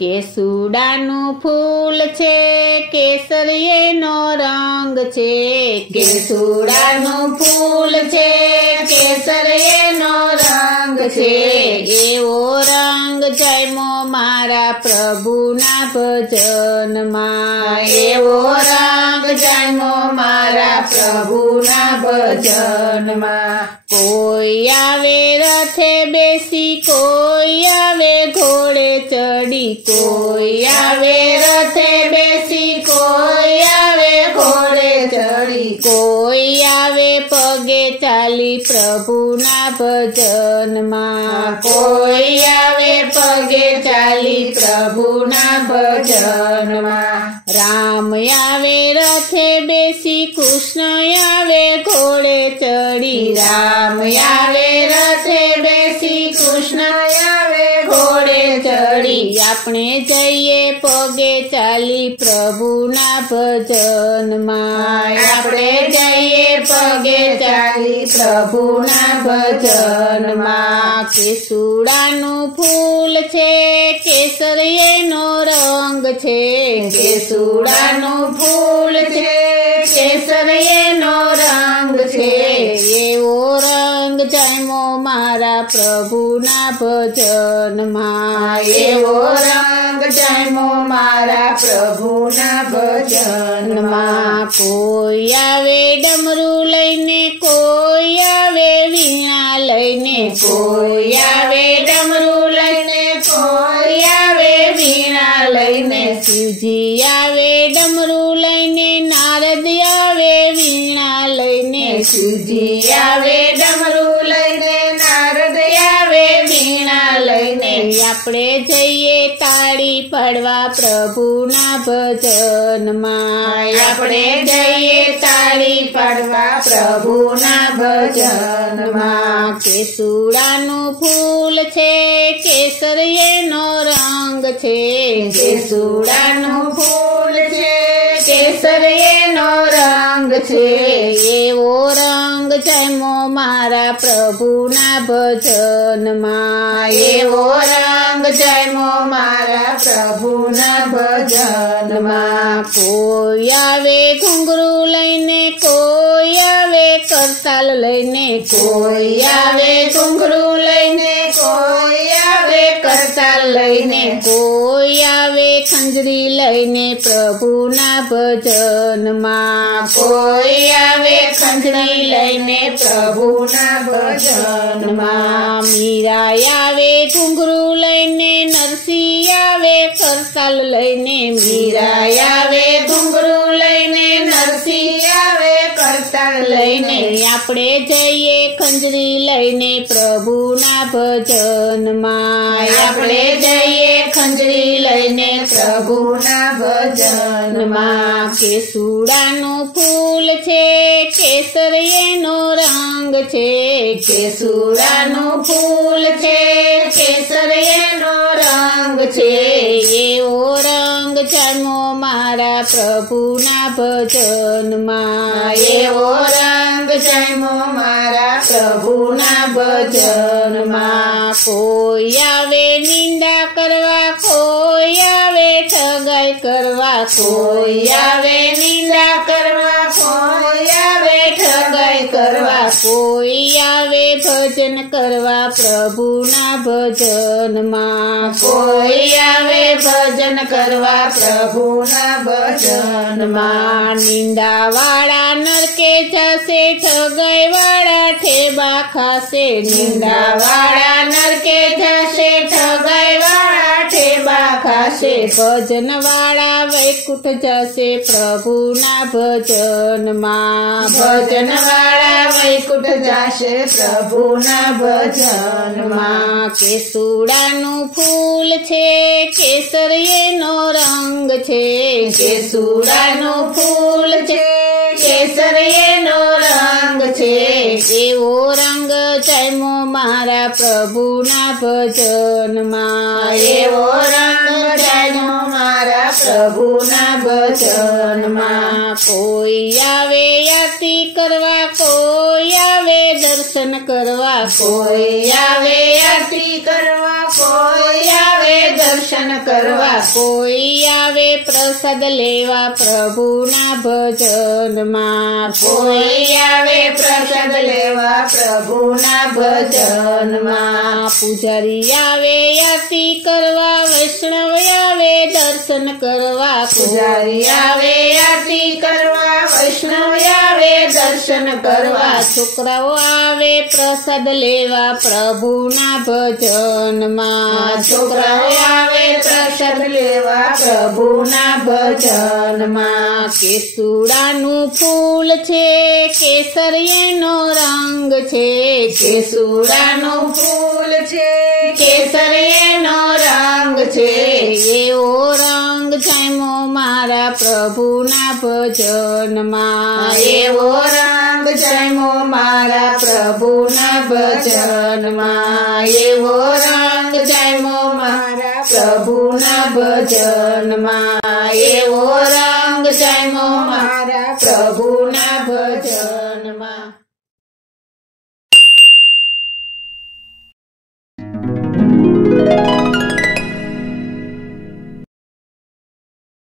કેસુડાનું ફૂલ છે કેસરીનો રંગ છે, કેસુડાનું ફૂલ છે કેસરીનો રંગ છે, એવો રંગ જામ્યો મારા પ્રભુના ભજનમાં, એવો રંગ જામ્યો મારા પ્રભુના ભજનમાં. કોઈ આવે રથે બેસી, કોઈ આવે ઘોડે ચડી, કોઈ આવે રથે બેસી, કોઈ આવે ઘોડે ચડી, કોઈ આવે પગે ચાલી પ્રભુના ભજનમાં, કોઈ આવે પગે ચાલી પ્રભુના ભજનમાં. રામ આવે રથે બેસી, કૃષ્ણ આવે ઘોડે ચડી, રામ આવે રથે બેસી, કૃષ્ણ આવે ઘોડે ચડી, આપણે જઈએ પગે ચાલી પ્રભુના ભજનમાં, આપણે જઈએ પગે ચાલી પ્રભુના ભજનમાં. કેસુડાનું ફૂલ છે કેસરીનો રંગ છે, કેસુડાનું ફૂલ છે કેસરીનો રંગ છે, એવો રંગ જામ્યો મારા પ્રભુના ભજનમાં, એવો રંગ જામ્યો મારા પ્રભુના ભજનમાં. કોઈ આવે ડમરું લઈને, કોઈ આવે વીણા લઈને, કોઈ આવે ડમરું લઈને, કોઈ આવે વીણા લઈને, શિવજી આવે ડમરું લઈને, નારદ આવે વીણા લઈને, શિવજી આવે ડમરું લઈને, નારદ આવે વીણા લઈને, આપણે જઈએ તાળી પાડવા પ્રભુના ભજનમાં, આપણે જઈએ તાળી પાડવા પ્રભુના ભજનમાં. કેસુડાનું ફૂલ છે કેસરીનો રંગ છે, કેસુડાનું ફૂલ છે કેસરીનો રંગ છે, એવો રંગ જામ્યો મારા પ્રભુના ભજનમાં, એવો રંગ જામ્યો મારા પ્રભુના ભજનમાં. કોઈ આવે ઘૂંઘરું લઈને, કોઈ આવે કરતાલ લઈને, કોઈ આવે ઘૂંઘરું લઈને, કોઈ આવે કરતાલ લઈને, કોઈ આવે ખંજરી લઈને પ્રભુના ભજનમાં, કોઈ આવે ખંજરી લઈને પ્રભુના ભજનમાં. મીરા આવે ઘૂંઘરું લઈને, નરસિંહ આવે કરતાલ લઈને, મીરા આવે ઘૂંઘરું લઈને, નરસિંહ આવે કરતાલ લઈને, આપણે જઈએ ખંજરી લઈને પ્રભુના ભજનમાં, આપણે જઈએ ખંજરી લઈને પ્રભુના ભજનમાં. કેસુડાનું ફૂલ છે કેસરીનો રંગ છે, કેસુડાનું ફૂલ છે કેસરીનો રંગ છે, એવો રંગ જામ્યો મારા પ્રભુના ભજનમાં, એવો રંગ જામ્યો મારા પ્રભુના ભજનમાં. કોઈ આવે નિંદા કરવા, કોઈ આવે ઠગાઈ કરવા, કોઈ આવે નિંદા કરવા, કોઈ આવે ઠગાઈ કરવા, કોઈ આવે ભજન કરવા પ્રભુના ભજનમાં, કોઈ આવે ભજન કરવા પ્રભુના ભજનમાં. નિંદા વાળા નરકે જશે, ઠગાઈ વાળા ઠેબા ખાશે, નિંદા વાળા નરકે જશે, ઠગાઈ વાળા ઠેબા ખાશે, ભજન વાળા વૈકુંઠ જશે પ્રભુના ભજનમાં, ભજન વાળા વૈકુંઠ જશે પ્રભુના ભજનમાં. કેસુડાનું ફૂલ છે કેસરીનો રંગ છે, કેસુડાનું ફૂલ છે કેસરીનો રંગ છે, એવો રંગ જામ્યો મારા પ્રભુના ભજનમાં, એવો રંગ જામ્યો મારા પ્રભુના ભજનમાં. કોઈ આવે આરતી કરવા, કોઈ આવે દર્શન કરવા, કોઈ આવે આરતી કરવા, કોઈ આવે આવે દર્શન કરવા, કોઈ આવે પ્રસાદ લેવા પ્રભુના ભજનમાં, કોઈ આવે પ્રસાદ લેવા પ્રભુના ભજનમાં. પૂજારી આવે આરતી કરવા, વૈષ્ણવ આવે દર્શન કરવા, પૂજારી આવે આરતી કરવા, વૈષ્ણવ આવે દર્શન કરવા. છોકરાઓ આવે પ્રસાદ લેવા પ્રભુના ભજનમાં, છોકરાઓ આવે પ્રસાદ લેવા પ્રભુના ભજનમાં. કેસુડાનું ફૂલ છે, કેસર એનો રંગ છે, કેસુડાનું ફૂલ છે, કેસર એનો રંગ છે. એવો રંગ જામ્યો મારા પ્રભુના ભજનમાં, એવો રંગ જામ્યો મારા પ્રભુના ભજનમાં, એવો રંગ જામ્યો મારા પ્રભુના ભજનમાં, એવો રંગ જામ્યો મારા પ્રભુના ભજનમાં.